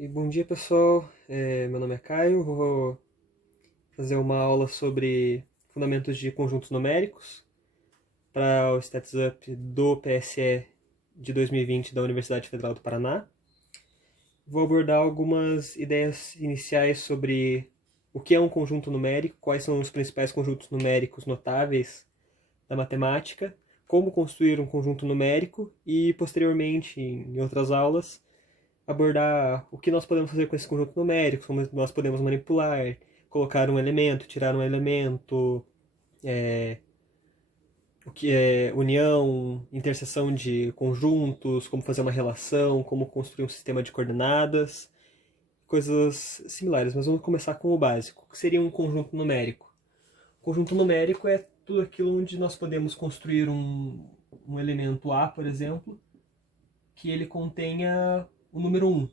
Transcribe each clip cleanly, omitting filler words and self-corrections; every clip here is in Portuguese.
E bom dia, pessoal. Meu nome é Caio. Vou fazer uma aula sobre fundamentos de conjuntos numéricos para o Stats Up do PSE de 2020 da Universidade Federal do Paraná. Vou abordar algumas ideias iniciais sobre o que é um conjunto numérico, quais são os principais conjuntos numéricos notáveis da matemática, como construir um conjunto numérico e, posteriormente, em outras aulas, abordar o que nós podemos fazer com esse conjunto numérico, como nós podemos manipular, colocar um elemento, tirar um elemento, o que é união, interseção de conjuntos, como fazer uma relação, como construir um sistema de coordenadas, coisas similares. Mas vamos começar com o básico. O que seria um conjunto numérico? O conjunto numérico é tudo aquilo onde nós podemos construir um elemento A, por exemplo, que ele contenha o número 1.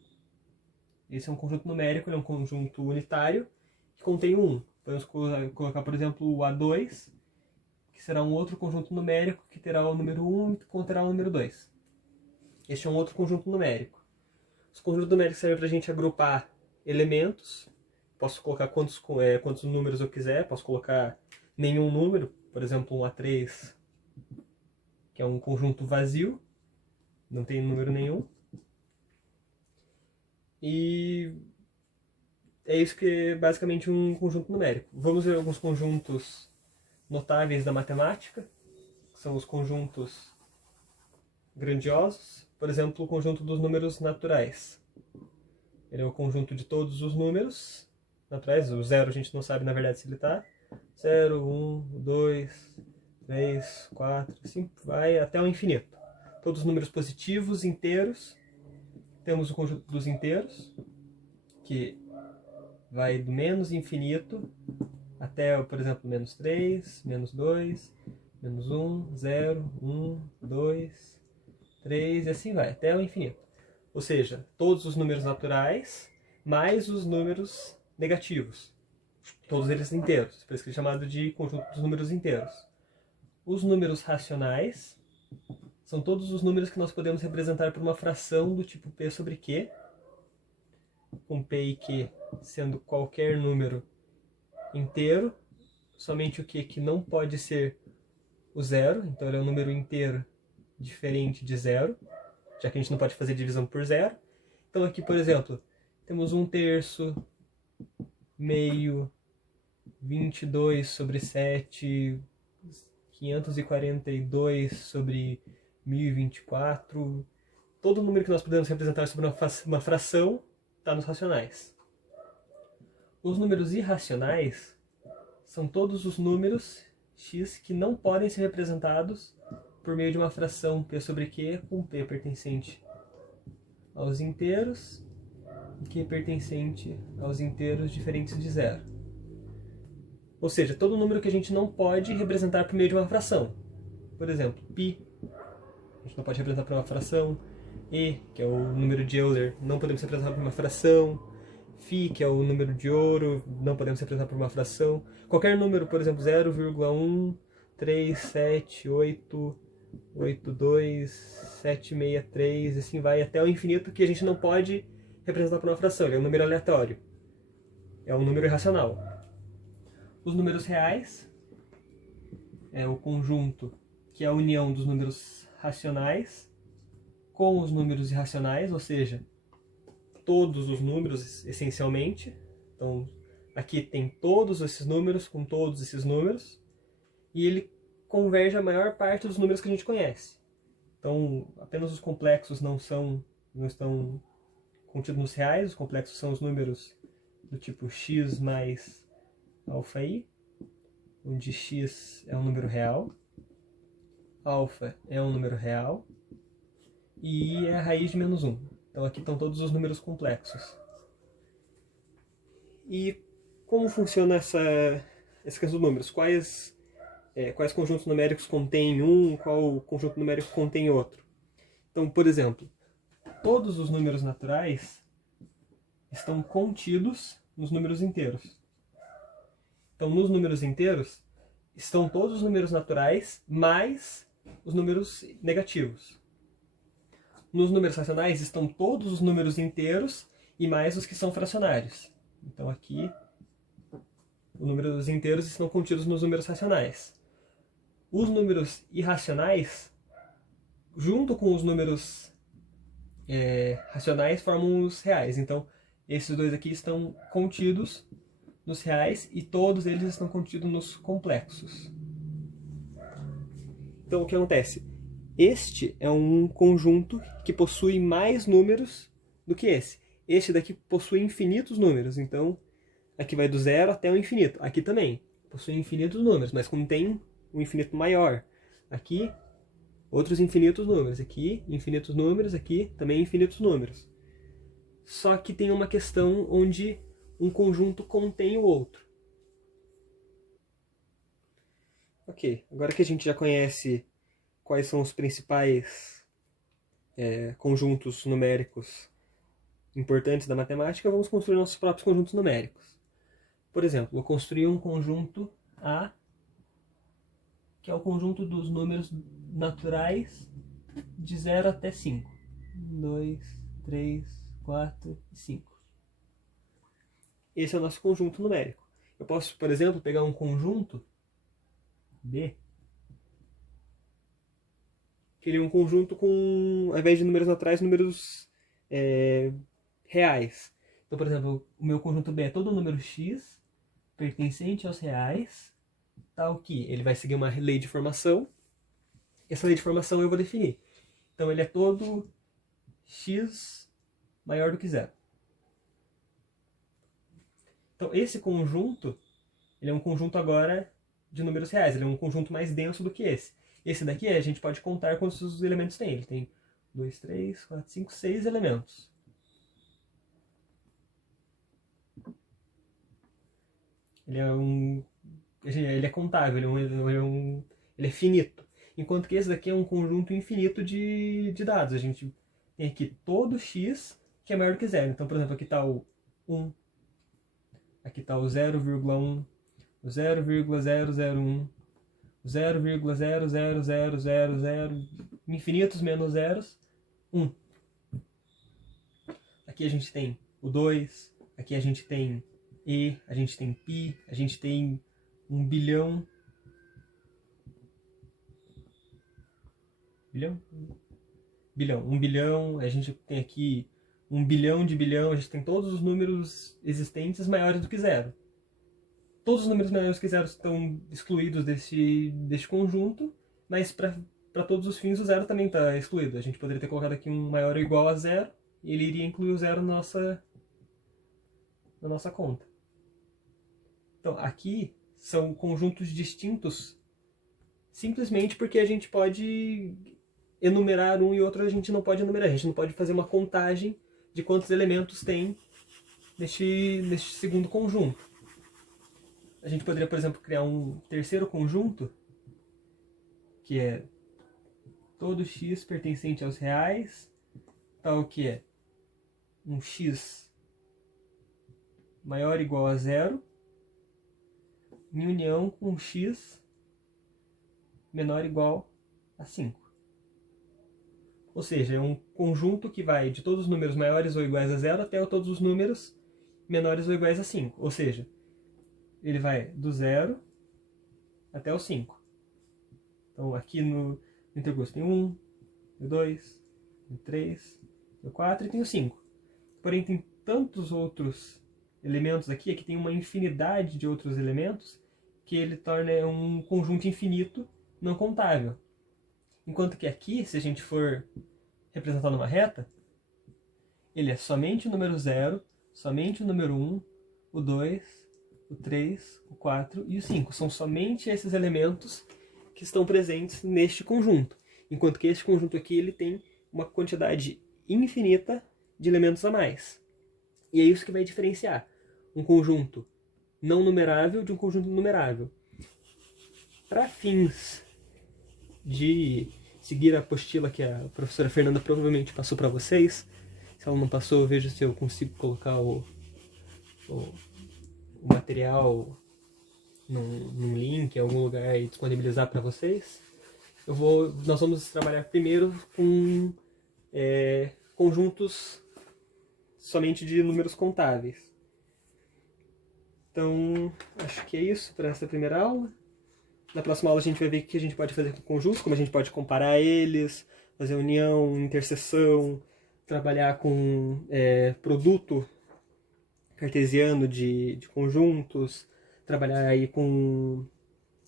Esse é um conjunto numérico, ele é um conjunto unitário que contém o 1. Podemos colocar, por exemplo, o A2, que será um outro conjunto numérico que terá o número 1 e conterá o número 2. Este é um outro conjunto numérico. Os conjuntos numéricos servem para a gente agrupar elementos. Posso colocar quantos números eu quiser, posso colocar nenhum número, por exemplo, um A3, que é um conjunto vazio, não tem número nenhum. E é isso que é basicamente um conjunto numérico. Vamos ver alguns conjuntos notáveis da matemática, que são os conjuntos grandiosos. Por exemplo, o conjunto dos números naturais. Ele é o conjunto de todos os números naturais. O zero a gente não sabe na verdade se ele está. 0, 1, 2, 3, 4, assim vai até o infinito. Todos os números positivos, inteiros. Temos o conjunto dos inteiros, que vai do menos infinito até, por exemplo, menos 3, menos 2, menos 1, 0, 1, 2, 3, e assim vai, até o infinito. Ou seja, todos os números naturais, mais os números negativos. Todos eles inteiros, por isso que é chamado de conjunto dos números inteiros. Os números racionais são todos os números que nós podemos representar por uma fração do tipo P sobre Q, com P e Q sendo qualquer número inteiro, somente o Q que não pode ser o zero, então ele é um número inteiro diferente de zero, já que a gente não pode fazer divisão por zero. Então aqui, por exemplo, temos 1/3, meio, 22 sobre 7, 542 sobre 1024. Todo número que nós podemos representar sobre uma fração está nos racionais. Os números irracionais são todos os números x que não podem ser representados por meio de uma fração p sobre q, com p pertencente aos inteiros e q pertencente aos inteiros diferentes de zero. Ou seja, todo número que a gente não pode representar por meio de uma fração. Por exemplo, π, a gente não pode representar por uma fração. E, que é o número de Euler, não podemos representar por uma fração. Φ, que é o número de ouro, não podemos representar por uma fração. Qualquer número, por exemplo, 0,1, 3, 7, 8, 8, 2, 7, 6, 3, assim vai até o infinito, que a gente não pode representar por uma fração. Ele é um número aleatório. É um número irracional. Os números reais é o conjunto que é a união dos números racionais com os números irracionais, ou seja, todos os números essencialmente. Então aqui tem todos esses números com todos esses números, e ele converge a maior parte dos números que a gente conhece. Então apenas os complexos não estão contidos nos reais. Os complexos são os números do tipo x mais alfa i, onde x é um número real, alfa é um número real e i é a raiz de menos 1. Então aqui estão todos os números complexos. E como funciona essa questão dos números? Quais conjuntos numéricos contêm um, qual conjunto numérico contém outro? Então, por exemplo, todos os números naturais estão contidos nos números inteiros. Então, nos números inteiros, estão todos os números naturais mais os números negativos. Nos números racionais, estão todos os números inteiros e mais os que são fracionários. Então aqui, os números inteiros estão contidos nos números racionais. Os números irracionais, junto com os números racionais, formam os reais. Então, esses dois aqui estão contidos nos reais e todos eles estão contidos nos complexos. Então, o que acontece? Este é um conjunto que possui mais números do que esse. Este daqui possui infinitos números. Então, aqui vai do zero até o infinito. Aqui também possui infinitos números, mas contém um infinito maior. Aqui, outros infinitos números. Aqui, infinitos números. Aqui, também infinitos números. Só que tem uma questão onde um conjunto contém o outro. Ok, agora que a gente já conhece quais são os principais conjuntos numéricos importantes da matemática, vamos construir nossos próprios conjuntos numéricos. Por exemplo, vou construir um conjunto A, que é o conjunto dos números naturais de 0 até 5. 1, 2, 3, 4 e 5. Esse é o nosso conjunto numérico. Eu posso, por exemplo, pegar um conjunto B, que ele é um conjunto com, ao invés de números naturais, números reais. Então, por exemplo, o meu conjunto B é todo número x pertencente aos reais, tal que ele vai seguir uma lei de formação. Essa lei de formação eu vou definir. Então, ele é todo x maior do que zero. Então, esse conjunto, ele é um conjunto agora de números reais. Ele é um conjunto mais denso do que esse. Esse daqui a gente pode contar quantos elementos tem. Ele tem 2, 3, 4, 5, 6 elementos. Ele é contável, ele é finito. Enquanto que esse daqui é um conjunto infinito de dados. A gente tem aqui todo x que é maior que zero. Então, por exemplo, aqui está o 1, aqui está o 0,1, o 0,001, o 0,00000, infinitos menos zeros, 1. Aqui a gente tem o 2, aqui a gente tem E, a gente tem Pi, a gente tem 1 bilhão. Bilhão, 1 bilhão, a gente tem aqui 1 bilhão de bilhão, a gente tem todos os números existentes maiores do que zero. Todos os números maiores que zero estão excluídos deste conjunto, mas para todos os fins o zero também está excluído. A gente poderia ter colocado aqui um maior ou igual a zero, e ele iria incluir o zero na nossa conta. Então, aqui são conjuntos distintos simplesmente porque a gente pode enumerar um e outro, a gente não pode enumerar. A gente não pode fazer uma contagem de quantos elementos tem neste segundo conjunto. A gente poderia, por exemplo, criar um terceiro conjunto, que é todo x pertencente aos reais, tal que é um x maior ou igual a zero, em união com um x menor ou igual a 5. Ou seja, é um conjunto que vai de todos os números maiores ou iguais a zero até todos os números menores ou iguais a 5. Ou seja, ele vai do 0 até o 5. Então aqui no intercurso tem 1, tem 2, tem 3, tem 4 e tem o 5. Porém tem tantos outros elementos aqui tem uma infinidade de outros elementos que ele torna um conjunto infinito não contável. Enquanto que aqui, se a gente for representar numa reta, ele é somente o número 0, somente o número 1, o 2, o 3, o 4 e o 5. São somente esses elementos que estão presentes neste conjunto. Enquanto que este conjunto aqui ele tem uma quantidade infinita de elementos a mais. E é isso que vai diferenciar um conjunto não numerável de um conjunto numerável. Para fins de seguir a apostila que a professora Fernanda provavelmente passou para vocês, se ela não passou, eu vejo se eu consigo colocar o material num link, em algum lugar e disponibilizar para vocês. Nós vamos trabalhar primeiro com conjuntos somente de números contáveis. Então, acho que é isso para essa primeira aula. Na próxima aula a gente vai ver o que a gente pode fazer com conjuntos, como a gente pode comparar eles, fazer união, interseção, trabalhar com produto cartesiano de conjuntos, trabalhar aí com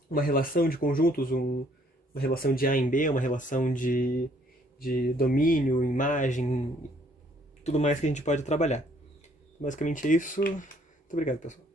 uma relação de conjuntos, uma relação de A em B, uma relação de domínio, imagem, tudo mais que a gente pode trabalhar. Basicamente é isso. Muito obrigado, pessoal.